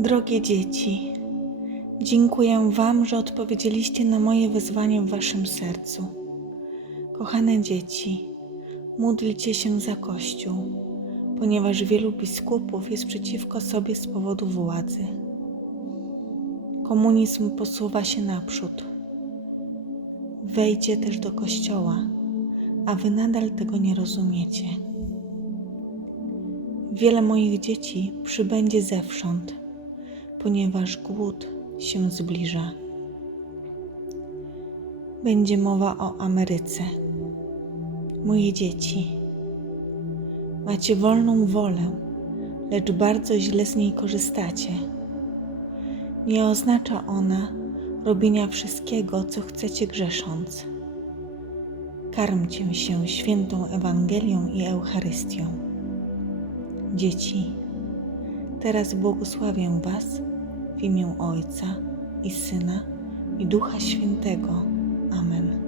Drogie dzieci, dziękuję Wam, że odpowiedzieliście na moje wezwanie w Waszym sercu. Kochane dzieci, módlcie się za Kościół, ponieważ wielu biskupów jest przeciwko sobie z powodu władzy. Komunizm posuwa się naprzód. Wejdźcie też do Kościoła, a Wy nadal tego nie rozumiecie. Wiele moich dzieci przybędzie zewsząd, ponieważ głód się zbliża. Będzie mowa o Ameryce. Moje dzieci, macie wolną wolę, lecz bardzo źle z niej korzystacie. Nie oznacza ona robienia wszystkiego, co chcecie grzesząc. Karmcie się świętą Ewangelią i Eucharystią. Dzieci, teraz błogosławię Was w imię Ojca i Syna i Ducha Świętego. Amen.